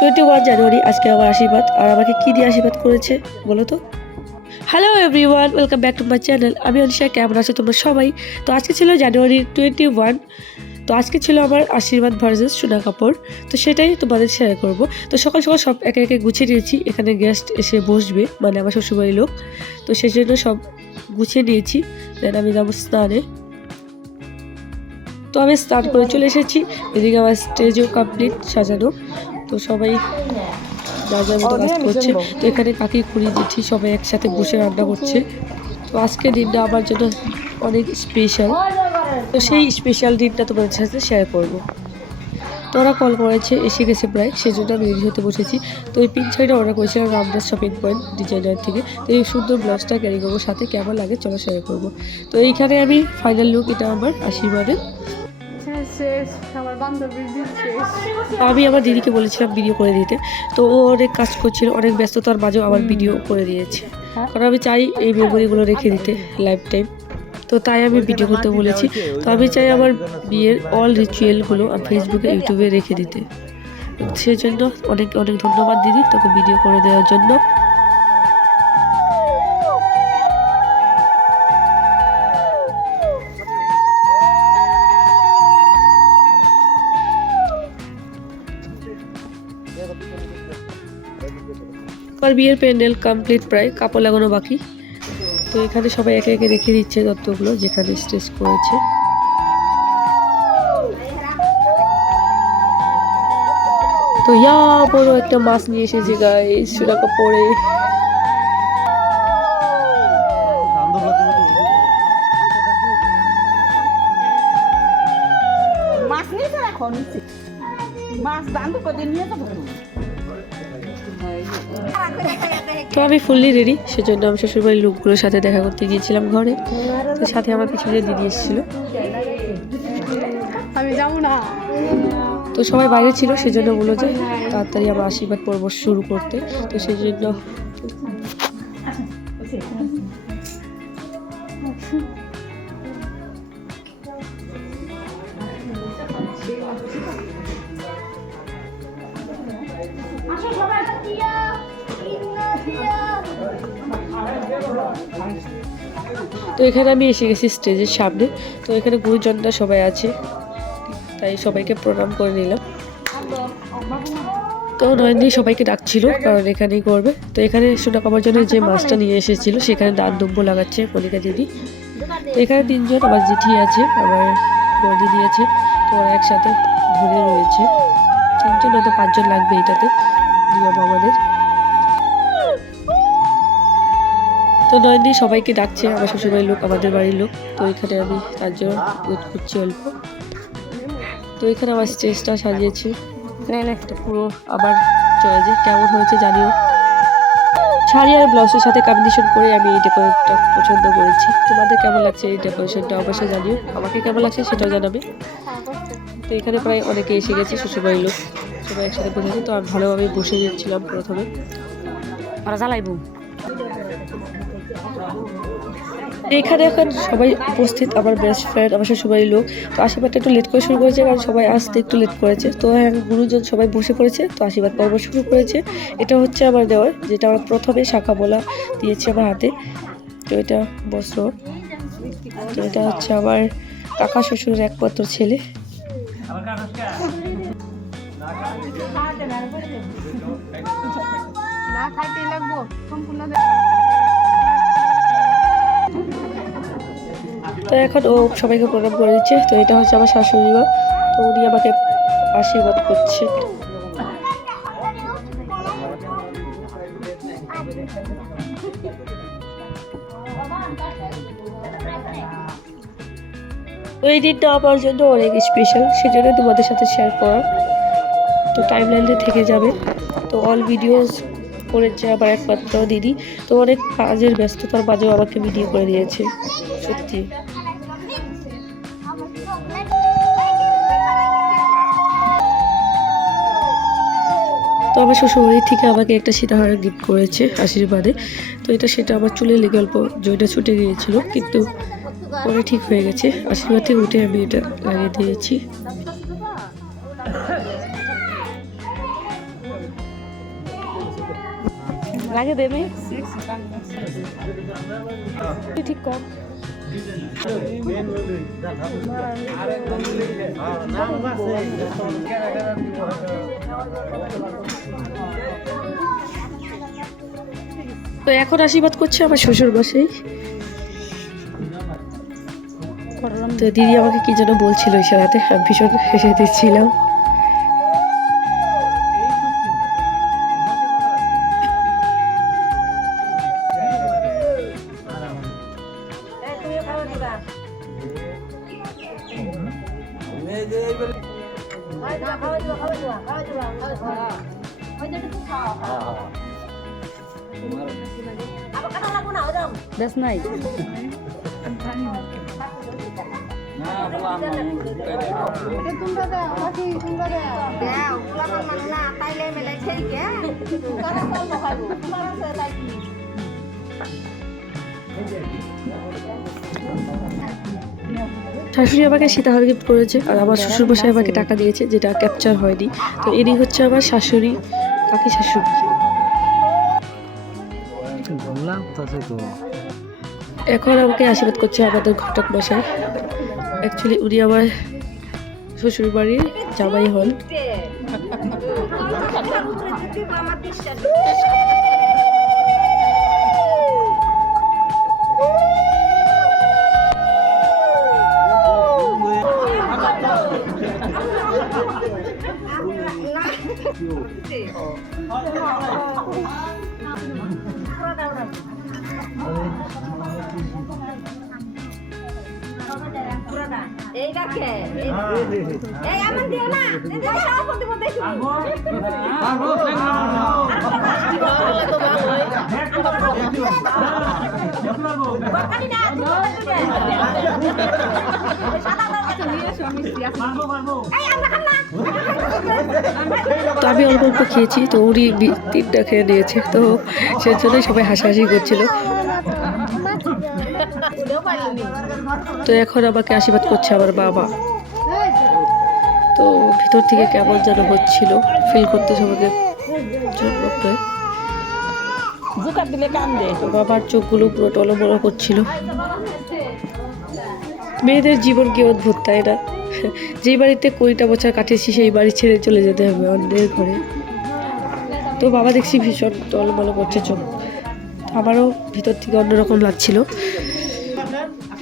21 জানুয়ারি আজকে আমার আশীর্বাদ। আর আমাকে কী দিয়ে আশীর্বাদ করেছে বলো তো? Hello everyone, welcome back to my channel. আমি অনিশা, কেমন আছো তোমরা সবাই? তো আজকে ছিল জানুয়ারি 21। তো আজকে ছিল আমার আশীর্বাদ ভার্সেস সোনা কাপড়। তো সেটাই তোমাদের শেয়ার করব। তো সকাল সকাল সব একে একে গুছিয়ে নিয়েছি। এখানে গেস্ট এসে বসবে, মানে আমার শ্বশুরবাড়ির লোক। তো সেই জন্য সব গুছিয়ে নিয়েছি। দেন আমি যাবো স্নানে। তো আমি স্নান করে চলে এসেছি। এদিকে আমার স্টেজও কমপ্লিট সাজানো। তো সবাই রাজার মতো কাজ করছে। তো এখানে কাকি খুড়ি জেঠি সবাই একসাথে বসে রান্না করছে। তো আজকের দিনটা আমার জন্য অনেক স্পেশাল। তো সেই স্পেশাল দিনটা তোমাদের সাথে শেয়ার করব। তো ওরা কল করেছে, এসে গেছে প্রায়, সেই জন্য আমি রেডি হতে বসেছি। তো এই পিঙ্ক শাড়িটা অর্ডার করেছিলাম রামদাস শপিং পয়েন্ট ডিজাইনার থেকে। তো এই সুন্দর ব্লাউজটা ক্যারি করবো, সাথে কেমন লাগে চলো শেয়ার করবো। তো এইখানে আমি ফাইনাল লুক, এটা আমার আশীর্বাদের। আমি আমার দিদিকে বলেছিলাম ভিডিও করে দিতে। তো ও অনেক কাজ করছিল, অনেক ব্যস্ততার মাঝেও আমার ভিডিও করে দিয়েছে। কারণ আমি চাই এই মেমোরিগুলো রেখে দিতে লাইফ টাইম। তো তাই আমি ভিডিও করতে বলেছি। তো আমি চাই আমার বিয়ের অল রিচুয়ালগুলো আমি ফেসবুকে ইউটিউবে রেখে দিতে। সেই জন্য অনেক অনেক ধন্যবাদ দিদি, তোকে ভিডিও করে দেওয়ার জন্য। আমার বিয়ের প্যান্ডেল কমপ্লিট, প্রায় কাপড় লাগানো বাকি। তো এখানে সবাই একে একে রেখে দিচ্ছে তত্ত্বগুলো যেখানে স্টেজ করেছে। তো বড় একটা মাছ নিয়ে এসেছে গাইস সোনা কাপড়ে। তো আমি ফুললি রেডি, সেজন্য আমি শ্বশুরবাড়ির লোকগুলোর সাথে দেখা করতে গিয়েছিলাম ঘরে। তো সাথে আমার পিছনে দিদি এসেছিল। আমি যাবো না। তো সবাই বাইরে ছিল, সেজন্য বললো যে তাড়াতাড়ি আমার আশীর্বাদ পর্ব শুরু করতে। তো সেই জন্য তো এখানে আমি এসে গেছি স্টেজের সামনে। তো এখানে গুরুজনরা সবাই আছে, তাই সবাইকে প্রণাম করে নিলাম। তো নয়নদি সবাইকে ডাকছিল, কারণ এখানেই করবে। তো এখানে সোনা কাপড়ের জন্য যে মাছটা নিয়ে এসেছিল সেখানে দান দুব্য লাগাচ্ছে কণিকা দিদি। তো এখানে তিনজন, আমার জেঠি আছে, আমার বৌদি দিয়েছে। তো ওরা একসাথে ঘুরে রয়েছে। তিনজন হয়তো পাঁচজন লাগবে এটাতে, নিয়ম আমাদের। তো নয়নদি সবাইকে ডাকছে, আমার শ্বশুরবাড়ির লোক, আমাদের বাড়ির লোক। তো এখানে আমি তার জন্য ওয়েট করছি অল্প। তো এখানে আমার স্টেজটা সাজিয়েছি একটা পুরো আমার চয়েসে, কেমন হয়েছে জানিও। শাড়ি আর ব্লাউজের সাথে কম্বিনেশন করে আমি এই ডেকোরেটটা পছন্দ করেছি। তোমাদের কেমন লাগছে এই ডেকোরেশনটা অবশ্যই জানিও, আমাকে কেমন লাগছে সেটাও জানাবে। তো এখানে প্রায় অনেকে এসে গেছে, শ্বশুরবাড়ির লোক সবাই একসাথে বসেছে। তো আমি ভালোভাবে বসে যাচ্ছিলাম প্রথমে। ওরা জ্বালাইবো। এখানে এখন সবাই উপস্থিত, আমার বেস্ট ফ্রেন্ড, আমার শ্বশুরবাড়ির লোক। তো আশীর্বাদটা একটু লেট করে শুরু করেছে, কারণ সবাই আসতে একটু লেট করেছে। তো গুরুজন সবাই বসে পড়েছে, তো আশীর্বাদ পর্ব শুরু করেছে। এটা হচ্ছে আমার দেওয়ার, যেটা আমার প্রথমে শাখা বলা দিয়েছে আমার হাতে। তো এটা বস্ত্র। তো এটা হচ্ছে আমার কাকা শ্বশুরের একমাত্র ছেলে। তো এখন ও সবাইকে প্রণাম করে দিচ্ছে। তো এটা হচ্ছে আমার শাশুড়ি মা, তো উনি আমাকে আশীর্বাদ করছে। তো এই দিনটা আমার জন্য অনেক স্পেশাল, সেজন্য তোমাদের সাথে শেয়ার করা। তো টাইমলাইনে থেকে যাবে। তো অল ভিডিওস করেছে আমার একমাত্র দিদি। তো অনেক কাজের ব্যস্ততার মাঝেও আমাকে ভিডিও করে দিয়েছে, সত্যি। তো আমার শ্বশুরবাড়ি থেকে আমাকে একটা সীতাহার গিফট করেছে আশীর্বাদে। তো সেটা আমার চুলে লেগে অল্প জয়টা ছুটে গিয়েছিল, কিন্তু পরে ঠিক হয়ে গেছে। আশীর্বাদ থেকে উঠে আমি এটা লাগিয়ে দিয়েছি। লাগে দেবে তুই ঠিক কর তো এখন আশীর্বাদ করছে আমার শ্বশুর বাসায়। তো দিদি আমাকে কি যেন বলছিল ইশারাতে, আমি ভীষণ হেসে দিচ্ছিলাম। বেশ নাই শাশুড়ি আমাকে সীতাহার গিফট করেছে আর আমার শ্বশুর মশাই আমাকে টাকা দিয়েছে, যেটা ক্যাপচার হয়নি। তো এরই হচ্ছে আমার শাশুড়ি, কাকি শাশুড়ি। এখন আমাকে আশীর্বাদ করছে আমাদের ঘটক মশাই। অ্যাকচুয়ালি উনি আমার শ্বশুর বাড়ির জামাই হন। তো আমি অল্প অল্প খেয়েছি, তো উনি 3টা খেয়ে নিয়েছে, তো সেজন্যই সবাই হাসাহাসি করছিল। তো এখন আমাকে আশীর্বাদ করছে আমার বাবা। তো ভিতর থেকে কেমন যেন হচ্ছিল, ফিল করতে সবাইকে বাবার চোখগুলো পুরো টলমল করছিল। মেয়েদের জীবন কি অদ্ভুত, তাই না? যেই বাড়িতে 20টা বছর কাটিয়েছি সেই বাড়ি ছেড়ে চলে যেতে হবে অন্যের ঘরে। তো বাবা দেখছি ভীষণ টলমল করছে চোখ। আমারও ভিতর থেকে অন্যরকম লাগছিল,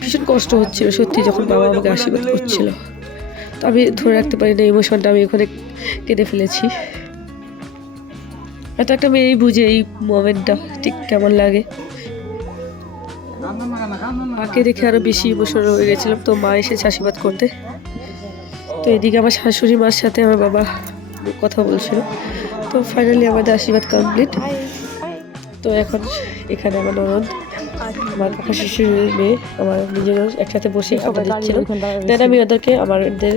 ভীষণ কষ্ট হচ্ছিল সত্যি যখন বাবা আমাকে আশীর্বাদ করছিল। তো আমি ধরে রাখতে পারি না ইমোশনটা, আমি ওখানে কেঁদে ফেলেছি। এত একটা মেয়েই বুঝে এই মোমেন্টটা ঠিক কেমন লাগে। মাকে দেখে আরো বেশি ইমোশনাল হয়ে গেছিলাম। তো মা এসেছে আশীর্বাদ করতে। তো এদিকে আমার শাশুড়ি মার সাথে আমার বাবা কথা বলছিল। তো ফাইনালি আমাদের আশীর্বাদ কমপ্লিট। তো এখন এখানে আমার ননদ, আমার কাকা শ্বশুরের মেয়ে, আমার নিজেরও একসাথে বসে খাবার দিচ্ছিল। দেন আমি ওদেরকে আমাদের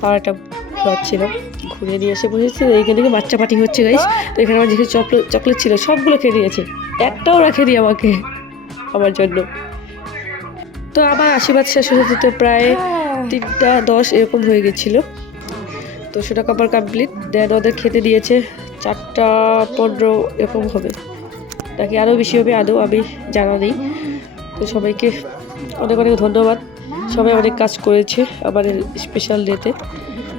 পাড়াটা ঘুরাচ্ছিলাম, ঘুরে নিয়ে এসে বসেছি। এইখানে বাচ্চা পার্টি হচ্ছে গাইস। তো এখানে আমার যেখানে চকলেট ছিল সবগুলো খেয়ে নিয়েছে, একটাও রাখেনি আমাকে আমার জন্য। তো আমার আশীর্বাদ শেষ হতে প্রায় 3টা 10 এরকম হয়ে গেছিল। তো সেটা খাবার কমপ্লিট। দেন ওদের খেতে দিয়েছে 4টা 15 এরকম হবে, নাকি আরও বেশি হবে আদৌ আমি জানা নেই। তো সবাইকে অনেক অনেক ধন্যবাদ, সবাই অনেক কাজ করেছে আমাদের স্পেশাল ডেতে।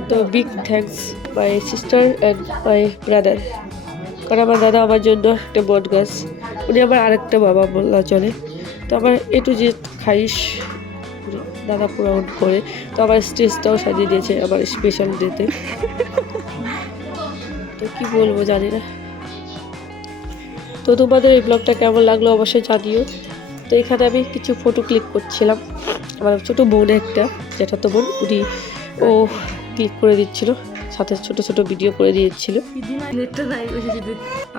তো big thanks my sister and my brother, কারণ আমার দাদা আমার জন্য একটা বট গাছ, উনি আমার আরেকটা বাবা বলা চলে। তো আমার একটু যে খাইশ দাদা পুরাউন করে, তো আমার স্টেজটাও সাজিয়ে দিয়েছে আমার স্পেশাল ডেতে। তো কি বলবো জানি না। তো তোমাদের এই ব্লগটা কেমন লাগলো অবশ্যই জানিও। তো এখানে আমি কিছু ফটো ক্লিক করছিলাম, আমার ছোটো বোন একটা জ্যাঠাতো বোন, উনি ও ক্লিক করে দিচ্ছিল, সাথে ছোট ছোট ভিডিও করে দিয়েছিল।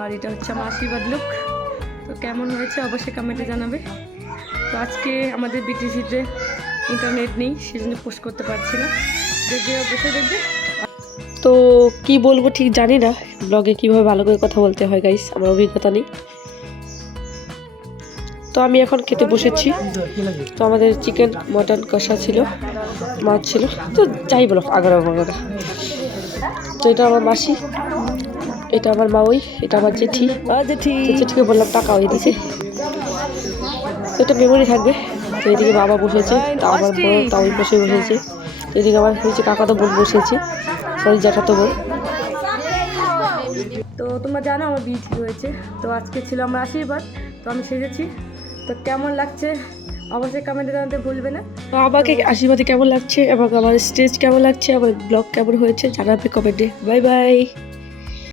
আর এটা হচ্ছে আমার আশীর্বাদ লুক। তো কেমন হয়েছে অবশ্যই কমেন্টে জানাবে। তো আজকে আমাদের বিটিসিতে ইন্টারনেট নেই, সেজন্য পোস্ট করতে পারছি না, দেখবে অবশ্যই দেখবে। তো কি বলবো ঠিক জানি না, ব্লগে কীভাবে ভালো করে কথা বলতে হয় গাইস, আমার অভিজ্ঞতা নেই। তো আমি এখন খেতে বসেছি। তো আমাদের চিকেন মটন কষা ছিল, মাছ ছিল, তো যাই বলো আগারা বাগারা। তো এটা আমার মাসি, এটা আমার মা, ওই এটা আমার জেঠি। জেঠিকে বললাম টাকা ওই দিছে, তো এটা মেমোরি থাকবে। তো এদিকে বাবা বসেছে, তা আমার বড় তা ওই পাশে বসেছে। তো এদিকে আমার হয়েছে কাকাতো বোন বসেছে, সরি জ্যাঠাতো বোন। তো তোমরা জানো আমার বিয়ে ঠিক হয়েছে, তো আজকে ছিল আমার আশীর্বাদ, তো আমি সেজেছি। তো কেমন লাগছে অবশ্যই কমেন্টে জানাতে ভুলবে না। তো আমাকে আশীর্বাদে কেমন লাগছে এবং আমার স্টেজ কেমন লাগছে, আমার ব্লগ কেমন হয়েছে জানাবে কমেন্টে। Bye bye.